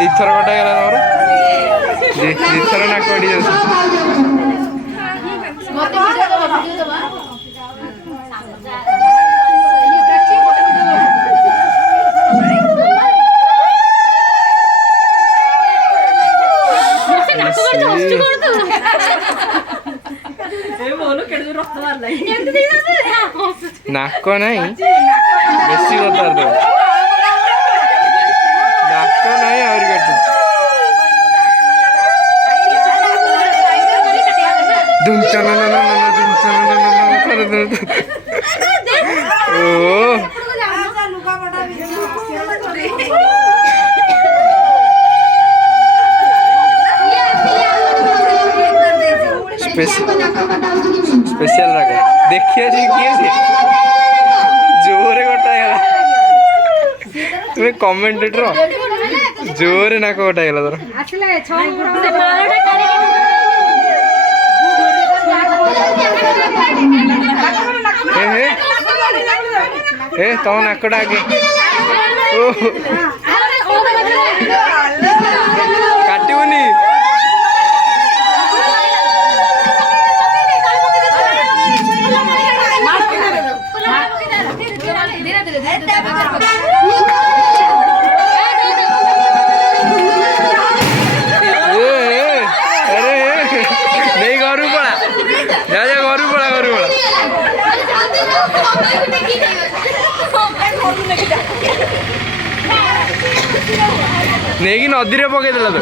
ଦିଥର କଟା ଗଲା ତମର ଦିଥର ନାକ କଟି ଯାଉଛି। ନାକ ନାହିଁ ବେଶୀ କଥା ନାକ ନାହିଁ ଆହୁରି କାଟୁଛି। स्पेशल राग देखिए किए जोरे कटागला तुम्हें कमेंटेटर जोरे नाक कटागला तोर ए तुम नाकटा आगे काटुनी नहीं घर पड़ा जा जा घर पड़ा नहीं कि नदी रे पकईदेला तो